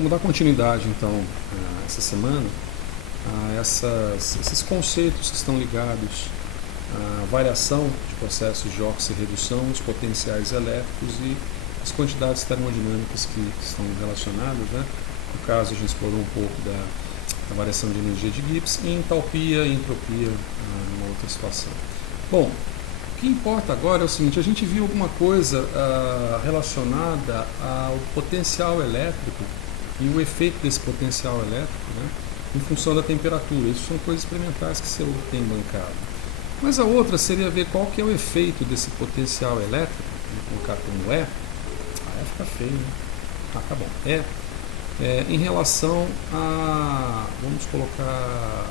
Vamos dar continuidade, então, essa semana a esses conceitos que estão ligados à variação de processos de oxirredução, os potenciais elétricos e as quantidades termodinâmicas que estão relacionadas, né? No caso, a gente explorou um pouco da variação de energia de Gibbs e entalpia e entropia numa outra situação. Bom, o que importa agora é o seguinte: a gente viu alguma coisa relacionada ao potencial elétrico e o efeito desse potencial elétrico, né, em função da temperatura. Isso são coisas experimentais que você tem bancado. Mas a outra seria ver qual que é o efeito desse potencial elétrico, vou colocar como E fica feio, né? Tá bom. Em relação a... vamos colocar...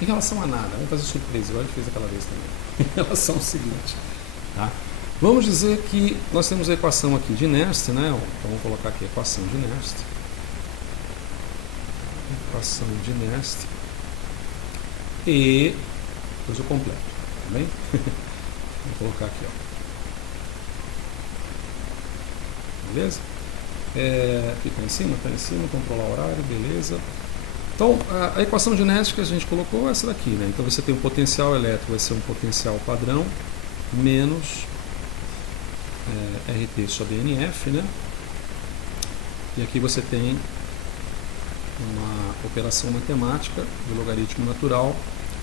em relação a nada, vamos fazer surpresa, igual a gente fez aquela vez também. Em relação ao seguinte, tá? Vamos dizer que nós temos a equação aqui de Nernst, né? Então vamos colocar aqui a equação de Nernst. Equação de Nernst. E depois eu completo, tá bem? Vou colocar aqui, ó. Beleza? Aqui está em cima, controlar o horário, beleza. Então, a equação de Nernst que a gente colocou é essa daqui, né? Então você tem um potencial elétrico, vai ser um potencial padrão, menos RT sobre NF, né? E aqui você tem uma operação matemática de logaritmo natural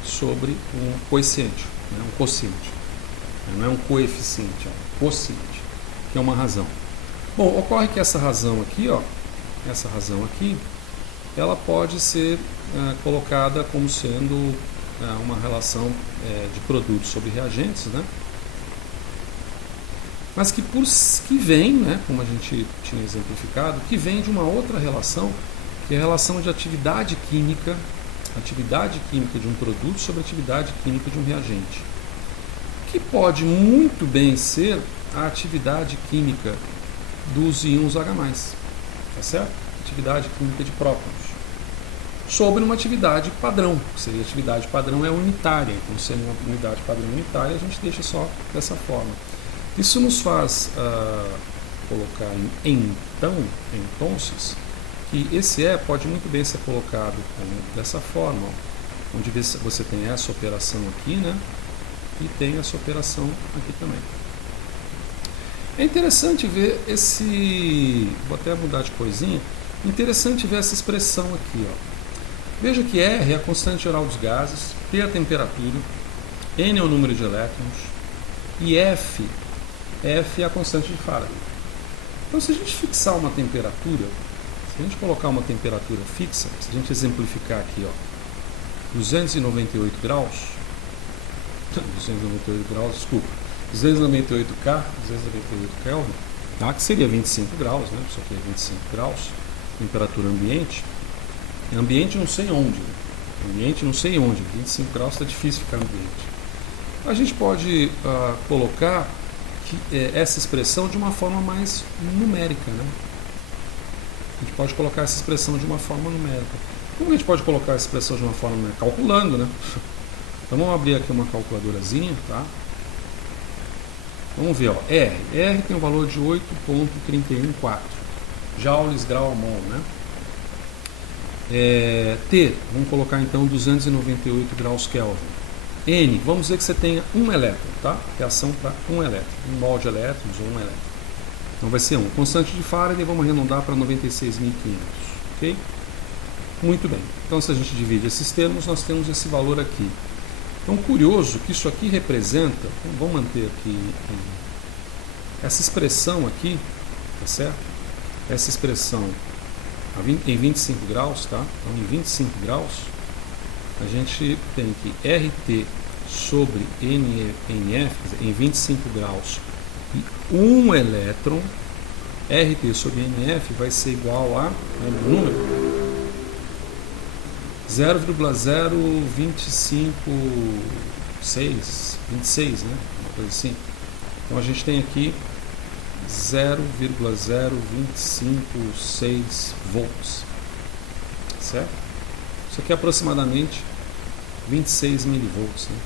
sobre um coeficiente, né? Um quociente. Não é um coeficiente, é um quociente, que é uma razão. Bom, ocorre que essa razão aqui, ó, ela pode ser colocada como sendo uma relação de produtos sobre reagentes, né? Mas que vem, né, como a gente tinha exemplificado, que vem de uma outra relação, que é a relação de atividade química de um produto sobre atividade química de um reagente, que pode muito bem ser a atividade química dos íons H+, tá certo? Atividade química de prótons, sobre uma atividade padrão, que seria a atividade padrão é unitária, então sendo uma unidade padrão unitária, a gente deixa só dessa forma. Isso nos faz colocar então, que esse E pode muito bem ser colocado dessa forma, ó, onde você tem essa operação aqui, né? E tem essa operação aqui também. É interessante ver vou até mudar de coisinha, interessante ver essa expressão aqui, ó. Veja que R é a constante geral dos gases, T é a temperatura, N é o número de elétrons e F é a constante de Faraday. Então, se a gente fixar uma temperatura, se a gente colocar uma temperatura fixa, se a gente exemplificar aqui, ó, 298 graus, 298 Kelvin, tá? Que seria 25 graus, né? Isso aqui é 25 graus, temperatura ambiente. Ambiente não sei onde, né? Ambiente não sei onde, 25 graus está difícil ficar no ambiente. A gente pode colocar essa expressão de uma forma mais numérica, né? A gente pode colocar essa expressão de uma forma numérica. Como a gente pode colocar essa expressão de uma forma numérica? Calculando, né? Então vamos abrir aqui uma calculadorazinha, tá? Vamos ver, ó, R tem um valor de 8,314 joules grau mol, né? T, vamos colocar então 298 graus Kelvin. N, vamos dizer que você tenha um elétron, tá? Reação para um elétron, um mol de elétrons ou um elétron. Então vai ser 1. Constante de Faraday, vamos arredondar para 96.500, ok? Muito bem. Então se a gente divide esses termos, nós temos esse valor aqui. Então, curioso que isso aqui representa, vamos manter aqui essa expressão aqui, tá certo? Essa expressão em 25 graus, tá? Então, em 25 graus, a gente tem que RT sobre NF, quer dizer, em 25 graus, e 1 elétron, RT sobre NF vai ser igual a, lembra o número? 0,026, 26, né? Uma coisa assim. Então a gente tem aqui 0,0256 volts, certo? Isso aqui é aproximadamente 26 milivolts, né?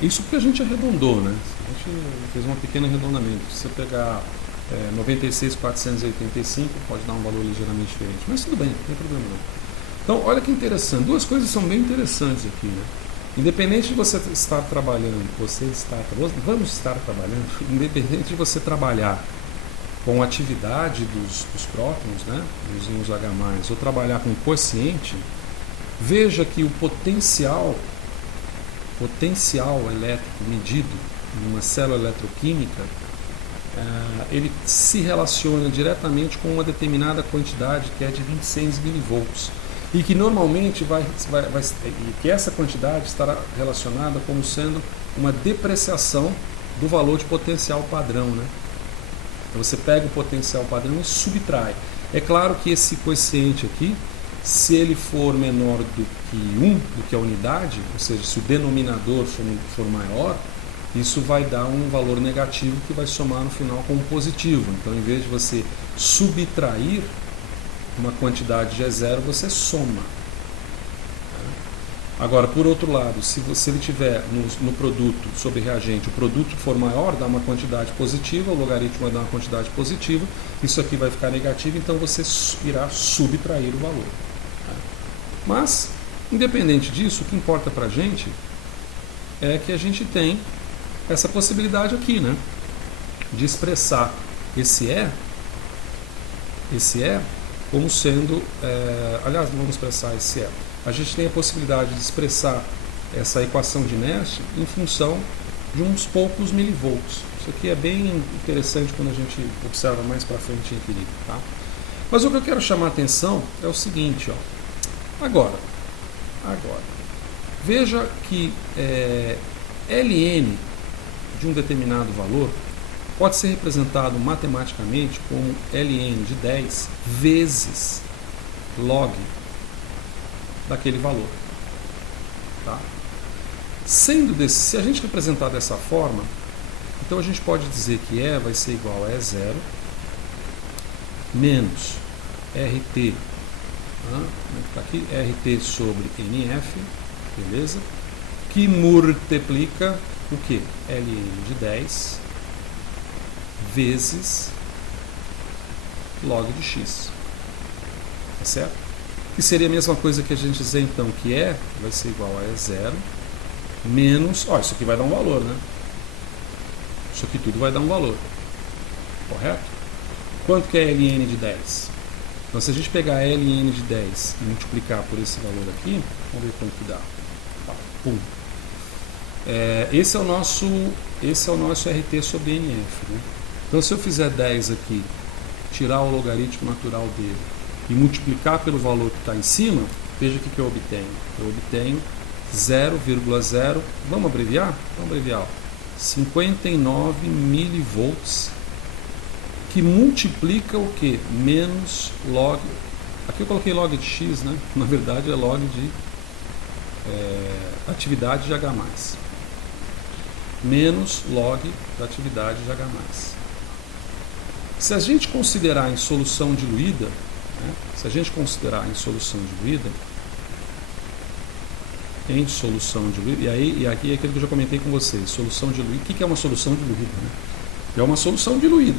Isso porque a gente arredondou, né? A gente fez um pequeno arredondamento. Se você pegar 96.485 pode dar um valor ligeiramente diferente, mas tudo bem, não tem problema não. Então, olha que interessante, duas coisas são bem interessantes aqui, né? Independente de você estar trabalhando, vamos estar trabalhando, independente de você trabalhar com a atividade dos prótons, né, dos íons H+, ou trabalhar com quociente, veja que o potencial elétrico medido em uma célula eletroquímica, ele se relaciona diretamente com uma determinada quantidade que é de 26 milivolts e que normalmente e que essa quantidade estará relacionada como sendo uma depreciação do valor de potencial padrão, né? Então você pega o potencial padrão e subtrai. É claro que esse quociente aqui, se ele for menor do que 1, do que a unidade, ou seja, se o denominador for maior, isso vai dar um valor negativo que vai somar no final com um positivo. Então, em vez de você subtrair uma quantidade de E0, você soma. Agora, por outro lado, se ele tiver no produto sobre reagente, o produto for maior, dá uma quantidade positiva, o logaritmo vai dar uma quantidade positiva, isso aqui vai ficar negativo, então você irá subtrair o valor. Mas, independente disso, o que importa para a gente é que a gente tem essa possibilidade aqui, né, de expressar esse E como sendo, aliás, não vamos expressar esse E. A gente tem a possibilidade de expressar essa equação de Nernst em função de uns poucos milivolts. Isso aqui é bem interessante quando a gente observa mais para frente em química, tá? Mas o que eu quero chamar a atenção é o seguinte, ó. Agora, veja que Ln de um determinado valor pode ser representado matematicamente como Ln de 10 vezes log daquele valor. Tá? Se a gente representar dessa forma, então a gente pode dizer que E vai ser igual a E0 menos RT, tá aqui, RT sobre NF, beleza? Que multiplica o que? Ln de 10 vezes log de x. Tá certo? Que seria a mesma coisa que a gente dizer então que vai ser igual a E0 menos, isso aqui vai dar um valor, né? Isso aqui tudo vai dar um valor. Correto? Quanto que é Ln de 10? Então se a gente pegar Ln de 10 e multiplicar por esse valor aqui, vamos ver quanto que dá. Pum. Esse é o nosso RT sobre NF, né? Então se eu fizer 10 aqui, tirar o logaritmo natural dele e multiplicar pelo valor que está em cima, veja o que eu obtenho. Eu obtenho 0,0, vamos abreviar? Vamos abreviar. 59 milivolts, que multiplica o que? Menos log, aqui eu coloquei log de x, né? Na verdade é log de atividade de H+. Menos log da atividade de H+. Se a gente considerar em solução diluída, e aqui é aquilo que eu já comentei com vocês, solução diluída. O que é uma solução diluída? Né? É uma solução diluída.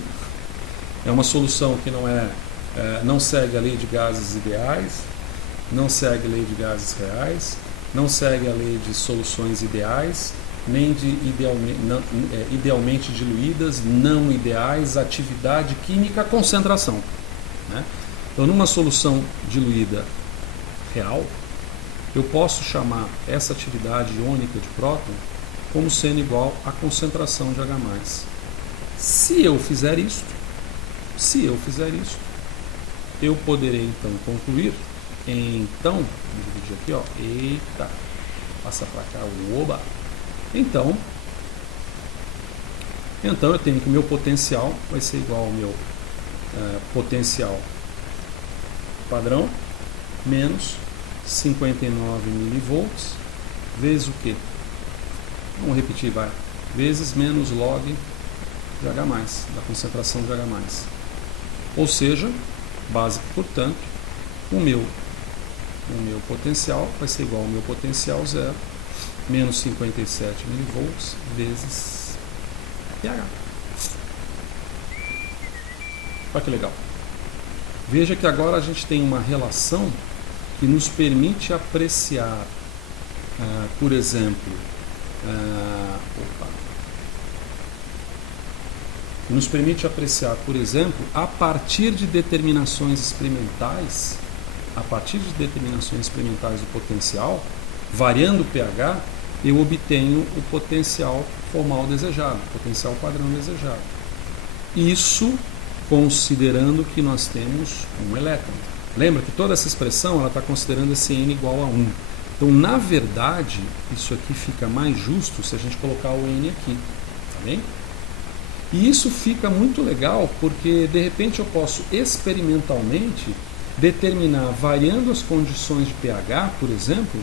É uma solução que não segue a lei de gases ideais, não segue a lei de gases reais, não segue a lei de soluções ideais, nem de idealmente diluídas, não ideais, atividade química, concentração. Né? Então, numa solução diluída real, eu posso chamar essa atividade iônica de próton como sendo igual à concentração de H+. Se eu fizer isso, eu poderei então concluir, vou dividir aqui, passa para cá o oba. Então eu tenho que o meu potencial vai ser igual ao meu potencial padrão menos 59 milivolts vezes o quê? Vamos repetir, vezes menos log de H+, da concentração de H+. Ou seja, básico, portanto, o meu potencial vai ser igual ao meu potencial zero menos 57 milivolts vezes pH. Olha que legal. Veja que agora a gente tem uma relação que nos permite apreciar, por exemplo, a partir de determinações experimentais, do potencial, variando o pH, eu obtenho o potencial formal desejado, o potencial padrão desejado. Isso considerando que nós temos um elétron. Lembra que toda essa expressão está considerando esse N igual a 1. Então, na verdade, isso aqui fica mais justo se a gente colocar o N aqui. Tá bem? E isso fica muito legal porque, de repente, eu posso experimentalmente determinar, variando as condições de pH, por exemplo,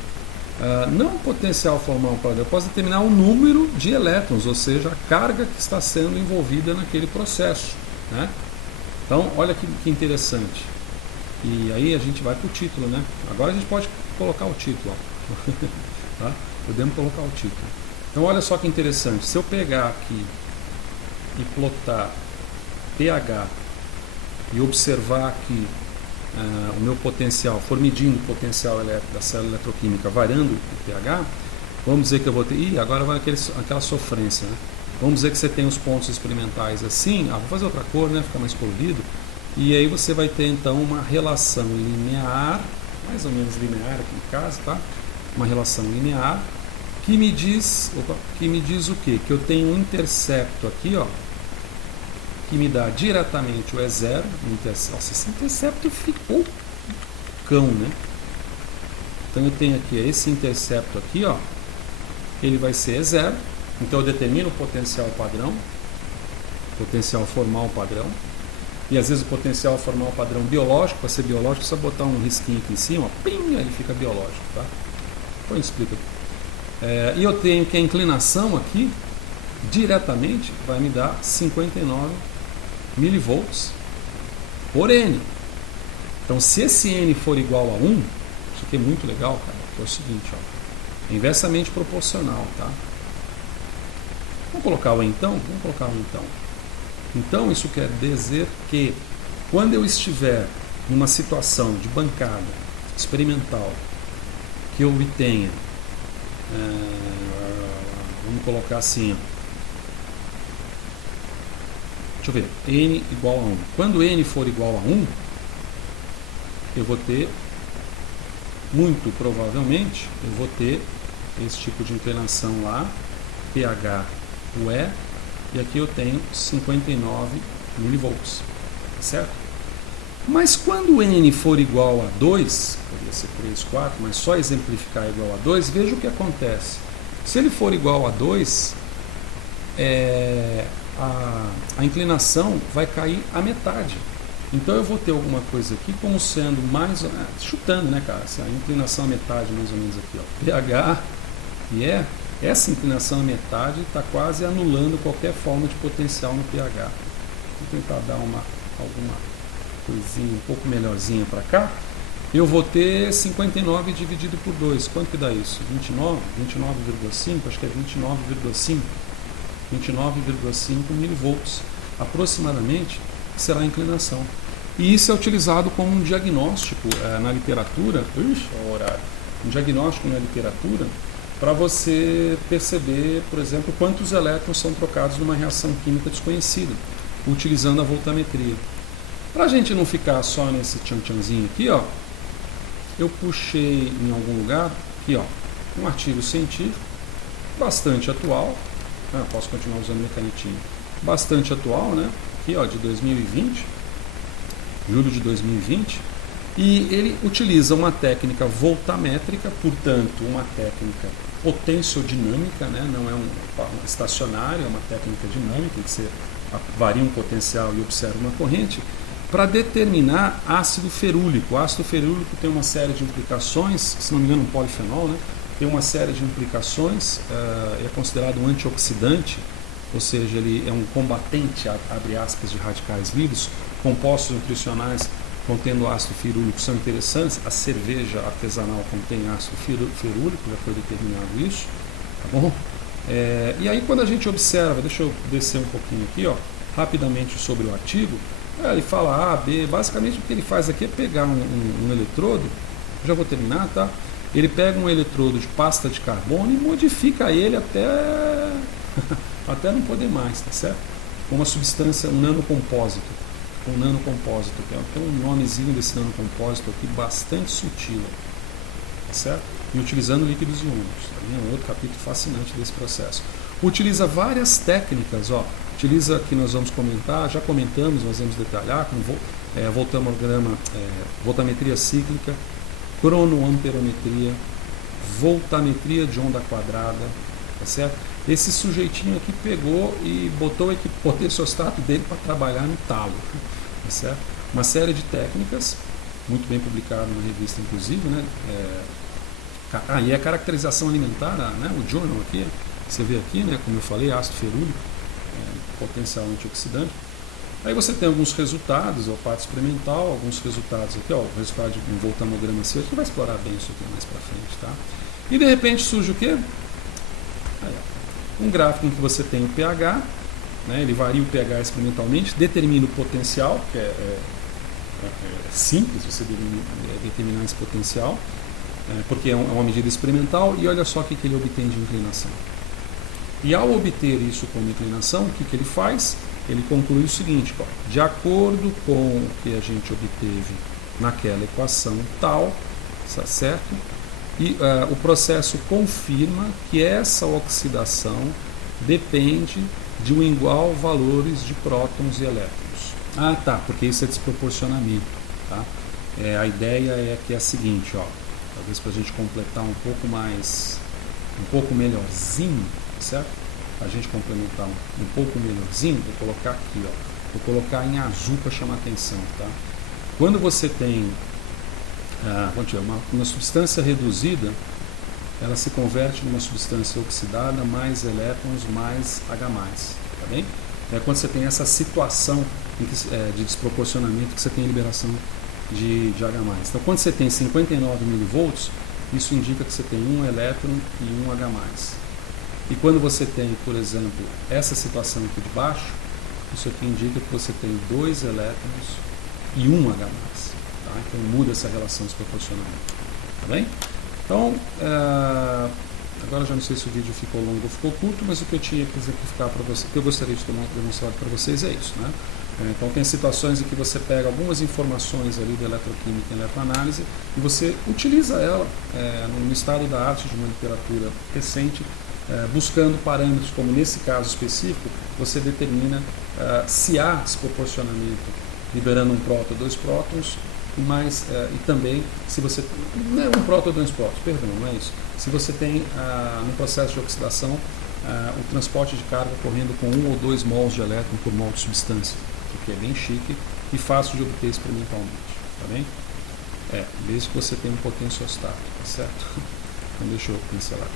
não o potencial formal padrão, eu posso determinar o número de elétrons, ou seja, a carga que está sendo envolvida naquele processo. Né? Então, olha que interessante. E aí a gente vai para o título, né? Agora a gente pode colocar o título. Ó. Tá? Podemos colocar o título. Então, olha só que interessante. Se eu pegar aqui e plotar pH e observar aqui o meu potencial, for medindo o potencial elétrico da célula eletroquímica variando o pH, vamos dizer que eu vou ter... Ih, agora vai aquela sofrência, né? Vamos dizer que você tem os pontos experimentais assim, vou fazer outra cor, né? Fica mais colorido. E aí você vai ter então uma relação linear, mais ou menos linear aqui no caso, tá? Uma relação linear que me diz o quê? Que eu tenho um intercepto aqui, ó, que me dá diretamente o E0. Nossa, esse intercepto ficou cão, né? Então eu tenho aqui esse intercepto aqui, ó, ele vai ser E0. Então eu determino o potencial padrão, potencial formal padrão. E às vezes o potencial formal padrão biológico, para ser biológico, é só botar um risquinho aqui em cima, ó, pim, aí fica biológico, tá? Depois eu explico aqui. E eu tenho que a inclinação aqui, diretamente, vai me dar 59 milivolts por N. Então, se esse N for igual a 1, isso aqui é muito legal, cara, é o seguinte, ó, é inversamente proporcional, tá? Vamos colocar o então? Vamos colocar o então. Então, isso quer dizer que quando eu estiver numa situação de bancada experimental que eu obtenha, vamos colocar assim, ó, deixa eu ver, N igual a 1. Quando N for igual a 1, eu vou ter, muito provavelmente, eu vou ter esse tipo de inclinação lá, pH, UE, e aqui eu tenho 59 milivolts, certo? Mas quando N for igual a 2, poderia ser 3, 4, mas só exemplificar igual a 2, veja o que acontece. Se ele for igual a 2, a inclinação vai cair à metade. Então eu vou ter alguma coisa aqui como sendo mais, chutando, né, cara? A inclinação à metade, mais ou menos aqui, ó. pH e essa inclinação à metade está quase anulando qualquer forma de potencial no pH. Vou tentar dar alguma coisinha um pouco melhorzinha para cá. Eu vou ter 59 dividido por 2. Quanto que dá isso? 29? 29,5? Acho que é 29,5. 29,5 milivolts, aproximadamente, será a inclinação. E isso é utilizado como um diagnóstico na literatura. Um diagnóstico na literatura para você perceber, por exemplo, quantos elétrons são trocados numa reação química desconhecida, utilizando a voltametria. Para a gente não ficar só nesse tchan-tchanzinho aqui, ó, eu puxei em algum lugar, aqui, ó, um artigo científico bastante atual. Posso continuar usando minha canetinha. Bastante atual, né? Aqui, ó, de 2020, julho de 2020. E ele utiliza uma técnica voltamétrica, portanto, uma técnica potenciodinâmica, né? Não é uma estacionária, é uma técnica dinâmica, que você varia um potencial e observa uma corrente, para determinar ácido ferúlico. O ácido ferúlico tem uma série de implicações, se não me engano, um polifenol, né? Tem uma série de implicações, é considerado um antioxidante, ou seja, ele é um combatente, abre aspas, de radicais livres. Compostos nutricionais contendo ácido ferúlico são interessantes. A cerveja artesanal contém ácido ferúlico, já foi determinado isso, tá bom? E aí quando a gente observa, deixa eu descer um pouquinho aqui, ó, rapidamente sobre o artigo, ele fala A, B, basicamente o que ele faz aqui é pegar um eletrodo, já vou terminar, tá? Ele pega um eletrodo de pasta de carbono e modifica ele até até não poder mais, tá certo? Com uma substância, um nanocompósito, que é um nomezinho desse nanocompósito aqui bastante sutil, tá certo? E utilizando líquidos iônicos, também é um outro capítulo fascinante desse processo. Utiliza várias técnicas, utiliza, que nós vamos comentar, já comentamos, nós vamos detalhar, como voltametria cíclica, cronoamperometria, voltametria de onda quadrada, tá certo? Esse sujeitinho aqui pegou e botou o potenciostato dele para trabalhar no talo, tá certo? Uma série de técnicas, muito bem publicado na revista, inclusive, né? E a caracterização alimentar, né? O journal aqui, você vê aqui, né? Como eu falei, ácido ferúlico, potencial antioxidante. Aí você tem alguns resultados, a parte experimental, alguns resultados aqui, o resultado de um voltamograma seu, a gente vai explorar bem isso aqui mais para frente, tá? E de repente surge o quê? Aí, um gráfico em que você tem o pH, né? Ele varia o pH experimentalmente, determina o potencial, que é simples você determinar esse potencial, porque é uma medida experimental, e olha só o que ele obtém de inclinação. E ao obter isso como inclinação, o que ele faz? Ele conclui o seguinte, de acordo com o que a gente obteve naquela equação tal, certo? E o processo confirma que essa oxidação depende de um igual valores de prótons e elétrons. Ah, tá, porque isso é desproporcionamento, tá? A ideia é que é a seguinte, talvez para a gente completar um pouco melhorzinho, certo? A gente complementar um pouco melhorzinho, vou colocar aqui, vou colocar em azul para chamar atenção, tá? Quando você tem uma substância reduzida, ela se converte numa substância oxidada, mais elétrons, mais H+, tá bem? Quando você tem essa situação de desproporcionamento, que você tem liberação de H+. Então, quando você tem 59 milivolts, isso indica que você tem um elétron e um H+. E quando você tem, por exemplo, essa situação aqui de baixo, isso aqui indica que você tem 2 elétrons e um H+. Tá? Então muda essa relação de desproporcionamento. Tá bem? Então, agora já não sei se o vídeo ficou longo ou ficou curto, mas o que eu tinha que exemplificar para vocês, o que eu gostaria de ter demonstrado para vocês é isso, né? Então tem situações em que você pega algumas informações ali da eletroquímica e eletroanálise e você utiliza ela no estado da arte de uma literatura recente, buscando parâmetros, como nesse caso específico, você determina se há desproporcionamento, liberando um próton ou 2 prótons, e também se você... Não é um próton ou 2 prótons, perdão, não é isso. Se você tem, no processo de oxidação, o transporte de carga ocorrendo com 1 ou 2 mols de elétron por mol de substância, o que é bem chique e fácil de obter experimentalmente, tá bem? Desde que você tenha um potenciostato, tá certo? Então deixa eu pincelar.